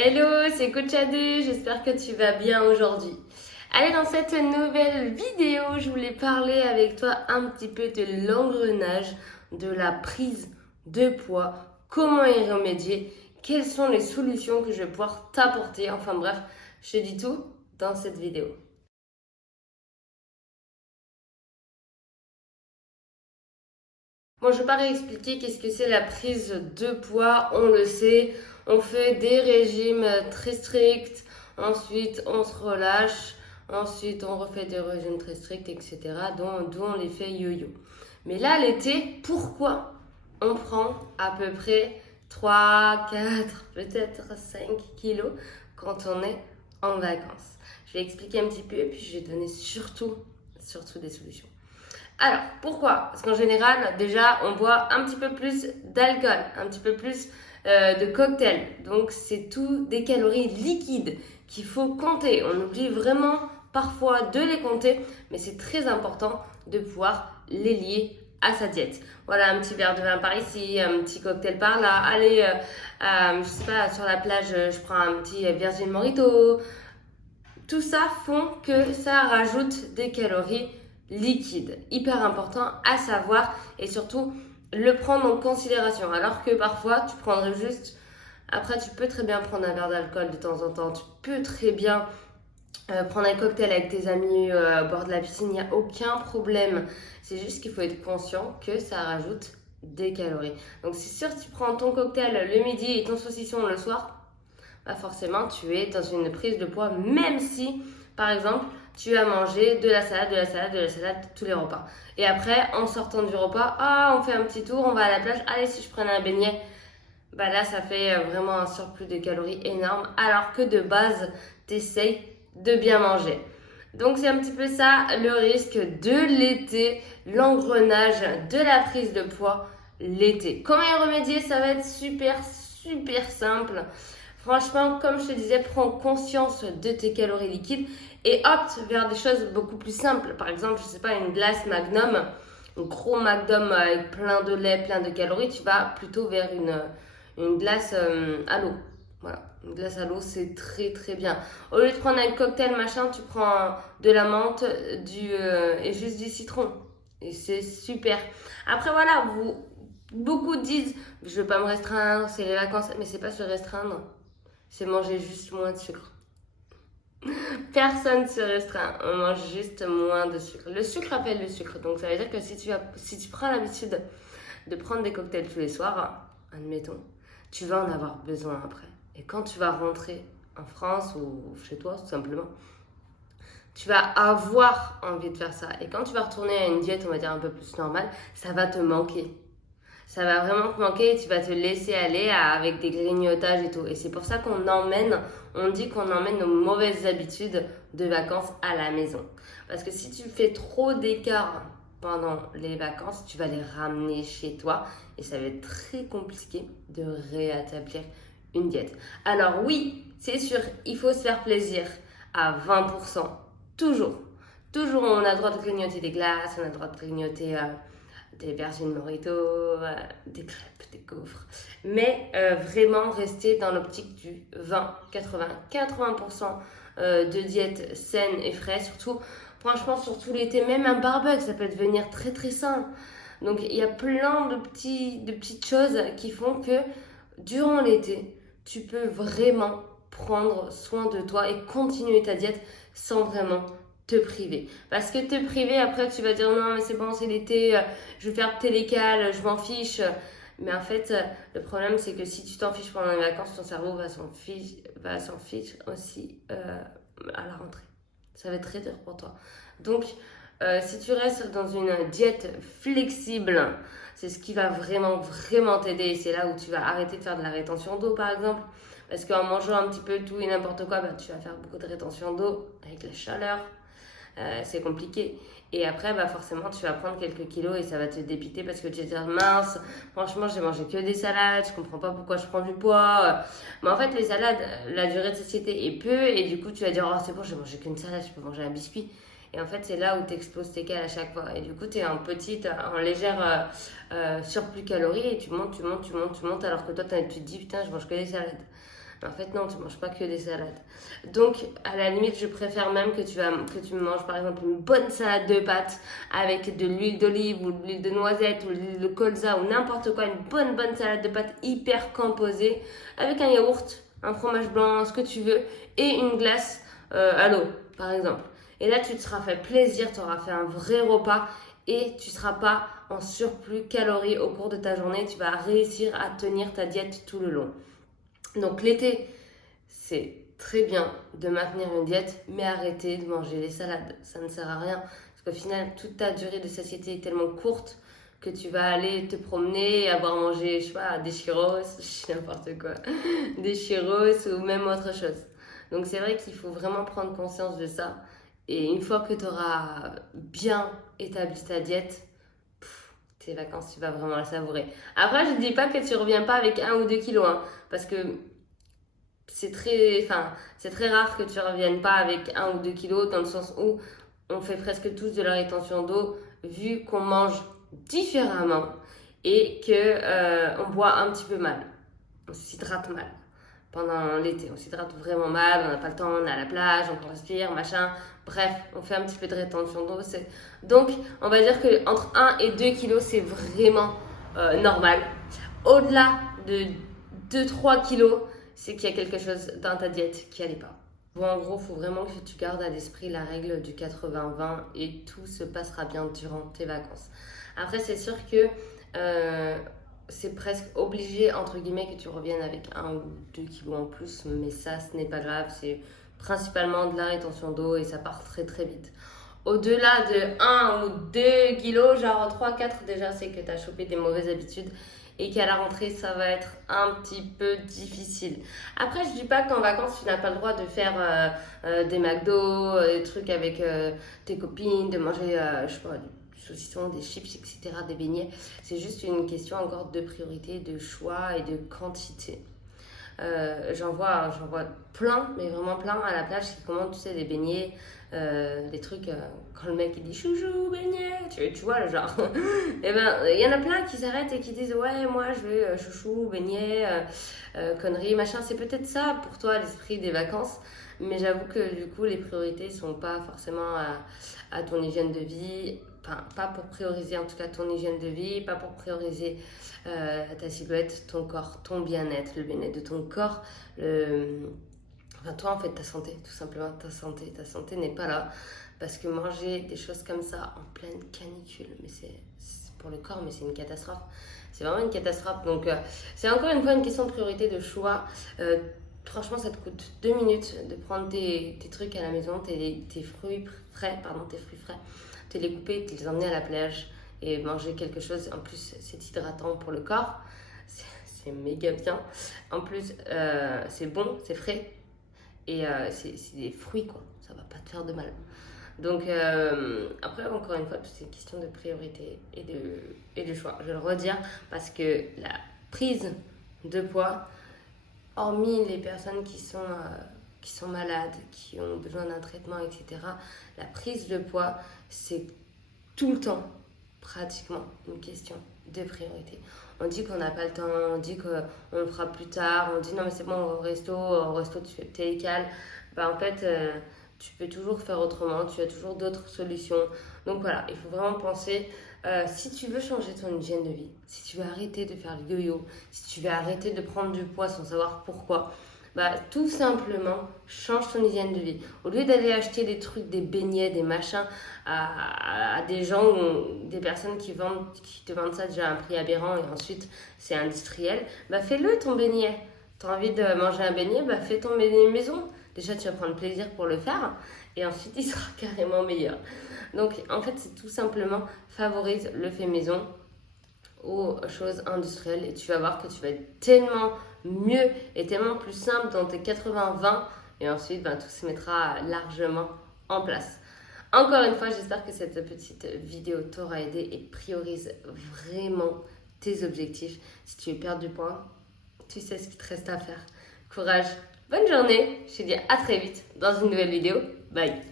Hello, c'est Coach Adé, j'espère que tu vas bien aujourd'hui. Allez, dans cette nouvelle vidéo, je voulais parler avec toi un petit peu de l'engrenage, de la prise de poids, comment y remédier, quelles sont les solutions que je vais pouvoir t'apporter. Enfin bref, je te dis tout dans cette vidéo. Bon, je vais pas réexpliquer qu'est-ce que c'est la prise de poids, on le sait, on fait des régimes très stricts, ensuite on se relâche, ensuite on refait des régimes très stricts, etc. D'où on les fait yo-yo. Mais là, l'été, pourquoi on prend à peu près 3, 4, peut-être 5 kilos quand on est en vacances? Je vais expliquer un petit peu et puis je vais donner surtout des solutions. Alors, pourquoi? Parce qu'en général, déjà, on boit un petit peu plus d'alcool, un petit peu plus de cocktail. Donc, c'est tout des calories liquides qu'il faut compter. On oublie vraiment parfois de les compter, mais c'est très important de pouvoir les lier à sa diète. Voilà, un petit verre de vin par ici, un petit cocktail par là. Allez, je sais pas, sur la plage, je prends un petit Virgin Morito. Tout ça font que ça rajoute des calories liquides. Hyper important à savoir et surtout le prendre en considération. Alors que parfois tu prendrais juste... Après tu peux très bien prendre un verre d'alcool de temps en temps. Tu peux très bien prendre un cocktail avec tes amis au bord de la piscine. Il n'y a aucun problème. C'est juste qu'il faut être conscient que ça rajoute des calories. Donc c'est sûr que tu prends ton cocktail le midi et ton saucisson le soir, bah forcément tu es dans une prise de poids, même si par exemple tu as mangé de la salade, de la salade, de la salade tous les repas. Et après, en sortant du repas, on fait un petit tour, on va à la plage, allez, si je prenais un beignet, bah là ça fait vraiment un surplus de calories énorme, alors que de base t'essayes de bien manger. Donc c'est un petit peu ça le risque de l'été, l'engrenage de la prise de poids l'été. Comment y remédier? Ça va être super simple. Franchement, comme je te disais, prends conscience de tes calories liquides et opte vers des choses beaucoup plus simples. Par exemple, je sais pas, une glace Magnum, un gros Magnum avec plein de lait, plein de calories, tu vas plutôt vers une glace à l'eau. Voilà, une glace à l'eau, c'est très bien. Au lieu de prendre un cocktail machin, tu prends de la menthe et juste du citron. Et c'est super. Après, voilà, beaucoup disent, je veux pas me restreindre, c'est les vacances, mais c'est pas se restreindre, c'est manger juste moins de sucre. Personne ne se restreint, on mange juste moins de sucre. Le sucre appelle le sucre, donc ça veut dire que si tu prends l'habitude de prendre des cocktails tous les soirs, admettons, tu vas en avoir besoin après. Et quand tu vas rentrer en France ou chez toi, tout simplement, tu vas avoir envie de faire ça. Et quand tu vas retourner à une diète, on va dire un peu plus normale, ça va te manquer. Ça va vraiment te manquer et tu vas te laisser aller avec des grignotages et tout. Et c'est pour ça on dit qu'on emmène nos mauvaises habitudes de vacances à la maison. Parce que si tu fais trop d'écart pendant les vacances, tu vas les ramener chez toi et ça va être très compliqué de rétablir une diète. Alors oui, c'est sûr, il faut se faire plaisir à 20%. Toujours. Toujours, on a le droit de grignoter des glaces, on a le droit de grignoter des Virgin Morito, des crêpes, des gaufres. Mais vraiment rester dans l'optique du 20, 80, 80% de diète saine et frais. Surtout, franchement, surtout l'été, même un barbecue, ça peut devenir très sain. Donc il y a plein de petites choses qui font que durant l'été, tu peux vraiment prendre soin de toi et continuer ta diète sans vraiment te priver. Parce que te priver, après tu vas dire non mais c'est bon, c'est l'été, je vais faire télécal, je m'en fiche. Mais en fait, le problème c'est que si tu t'en fiches pendant les vacances, ton cerveau va s'en fiche aussi à la rentrée. Ça va être très dur pour toi. Donc, si tu restes dans une diète flexible, c'est ce qui va vraiment t'aider. C'est là où tu vas arrêter de faire de la rétention d'eau, par exemple. Parce qu'en mangeant un petit peu tout et n'importe quoi, bah, tu vas faire beaucoup de rétention d'eau avec la chaleur. C'est compliqué. Et après, bah forcément, tu vas prendre quelques kilos et ça va te dépiter parce que tu vas te dire mince, franchement, j'ai mangé que des salades, je comprends pas pourquoi je prends du poids. Mais en fait, les salades, la durée de satiété est peu et du coup, tu vas dire oh, c'est bon, j'ai mangé qu'une salade, je peux manger un biscuit. Et en fait, c'est là où tu exploses tes cales à chaque fois. Et du coup, tu es en légère surplus calories et tu montes alors que toi, tu te dis putain, je mange que des salades. Mais en fait, non, tu ne manges pas que des salades. Donc, à la limite, je préfère même que tu manges par exemple une bonne salade de pâtes avec de l'huile d'olive ou de l'huile de noisette ou de l'huile de colza ou n'importe quoi, une bonne salade de pâtes hyper composée avec un yaourt, un fromage blanc, ce que tu veux, et une glace à l'eau, par exemple. Et là, tu te seras fait plaisir, tu auras fait un vrai repas et tu ne seras pas en surplus calories au cours de ta journée. Tu vas réussir à tenir ta diète tout le long. Donc l'été, c'est très bien de maintenir une diète, mais arrêtez de manger les salades. Ça ne sert à rien. Parce qu'au final, toute ta durée de satiété est tellement courte que tu vas aller te promener et avoir mangé, je sais pas, des churros, n'importe quoi, des churros ou même autre chose. Donc c'est vrai qu'il faut vraiment prendre conscience de ça. Et une fois que tu auras bien établi ta diète, tes vacances, tu vas vraiment la savourer. Après, je ne dis pas que tu ne reviens pas avec 1 ou 2 kilos, hein, parce que c'est très rare que tu ne reviennes pas avec 1 ou 2 kilos, dans le sens où on fait presque tous de la rétention d'eau, vu qu'on mange différemment et qu'on boit un petit peu mal. On s'hydrate mal pendant l'été. On s'hydrate vraiment mal, on n'a pas le temps, on est à la plage, on transpire, machin. Bref, on fait un petit peu de rétention d'eau. Donc, on va dire qu'entre 1 et 2 kilos, c'est vraiment normal. Au-delà de 2-3 kilos, c'est qu'il y a quelque chose dans ta diète qui n'allait pas. Bon, en gros, il faut vraiment que tu gardes à l'esprit la règle du 80-20 et tout se passera bien durant tes vacances. Après, c'est sûr que c'est presque obligé, entre guillemets, que tu reviennes avec 1 ou 2 kilos en plus, mais ça, ce n'est pas grave. C'est principalement de la rétention d'eau et ça part très très vite. Au-delà de 1 ou 2 kilos, genre 3-4 déjà, c'est que tu as chopé des mauvaises habitudes et qu'à la rentrée, ça va être un petit peu difficile. Après, je dis pas qu'en vacances, tu n'as pas le droit de faire des McDo, des trucs avec tes copines, de manger, je sais pas, du saucisson, des chips, etc., des beignets. C'est juste une question encore de priorité, de choix et de quantité. J'en vois plein, mais vraiment plein à la plage qui commandent, tu sais, des beignets, des trucs, quand le mec il dit chouchou, beignet, tu vois le genre. Et ben, il y en a plein qui s'arrêtent et qui disent ouais, moi je veux chouchou, beignet, conneries, machin. C'est peut-être ça pour toi l'esprit des vacances, mais j'avoue que du coup les priorités sont pas forcément à ton hygiène de vie. Enfin, pas pour prioriser en tout cas ton hygiène de vie, pas pour prioriser ta silhouette, ton corps, ton bien-être, le bien-être de ton corps, enfin toi en fait ta santé, tout simplement ta santé n'est pas là parce que manger des choses comme ça en pleine canicule, mais c'est pour le corps, mais c'est une catastrophe, c'est vraiment une catastrophe. Donc c'est encore une fois une question de priorité, de choix. Franchement, ça te coûte 2 minutes de prendre tes trucs à la maison, tes fruits frais, te les couper, te les emmener à la plage et manger quelque chose. En plus, c'est hydratant pour le corps, c'est méga bien. En plus, c'est bon, c'est frais et c'est des fruits, quoi. Ça va pas te faire de mal. Donc, après, encore une fois, c'est une question de priorité et de choix. Je vais le redire parce que la prise de poids, hormis les personnes qui sont malades, qui ont besoin d'un traitement, etc., la prise de poids, c'est tout le temps, pratiquement, une question de priorité. On dit qu'on n'a pas le temps, on dit qu'on le fera plus tard, on dit non mais c'est bon, au resto tu fais télécal. Bah, en fait, tu peux toujours faire autrement, tu as toujours d'autres solutions. Donc voilà, il faut vraiment penser, si tu veux changer ton hygiène de vie, si tu veux arrêter de faire le yo-yo, si tu veux arrêter de prendre du poids sans savoir pourquoi, bah tout simplement, change ton hygiène de vie. Au lieu d'aller acheter des trucs, des beignets, des machins à des gens, des personnes qui te vendent ça déjà à un prix aberrant et ensuite c'est industriel, bah fais-le ton beignet. T'as envie de manger un beignet, bah fais ton beignet maison. Déjà, tu vas prendre plaisir pour le faire et ensuite, il sera carrément meilleur. Donc, en fait, c'est tout simplement favorise le fait maison aux choses industrielles et tu vas voir que tu vas être tellement mieux et tellement plus simple dans tes 80-20 et ensuite, ben, tout se mettra largement en place. Encore une fois, j'espère que cette petite vidéo t'aura aidé et priorise vraiment tes objectifs. Si tu veux perdre du poids, tu sais ce qu'il te reste à faire. Courage! Bonne journée, je te dis à très vite dans une nouvelle vidéo. Bye!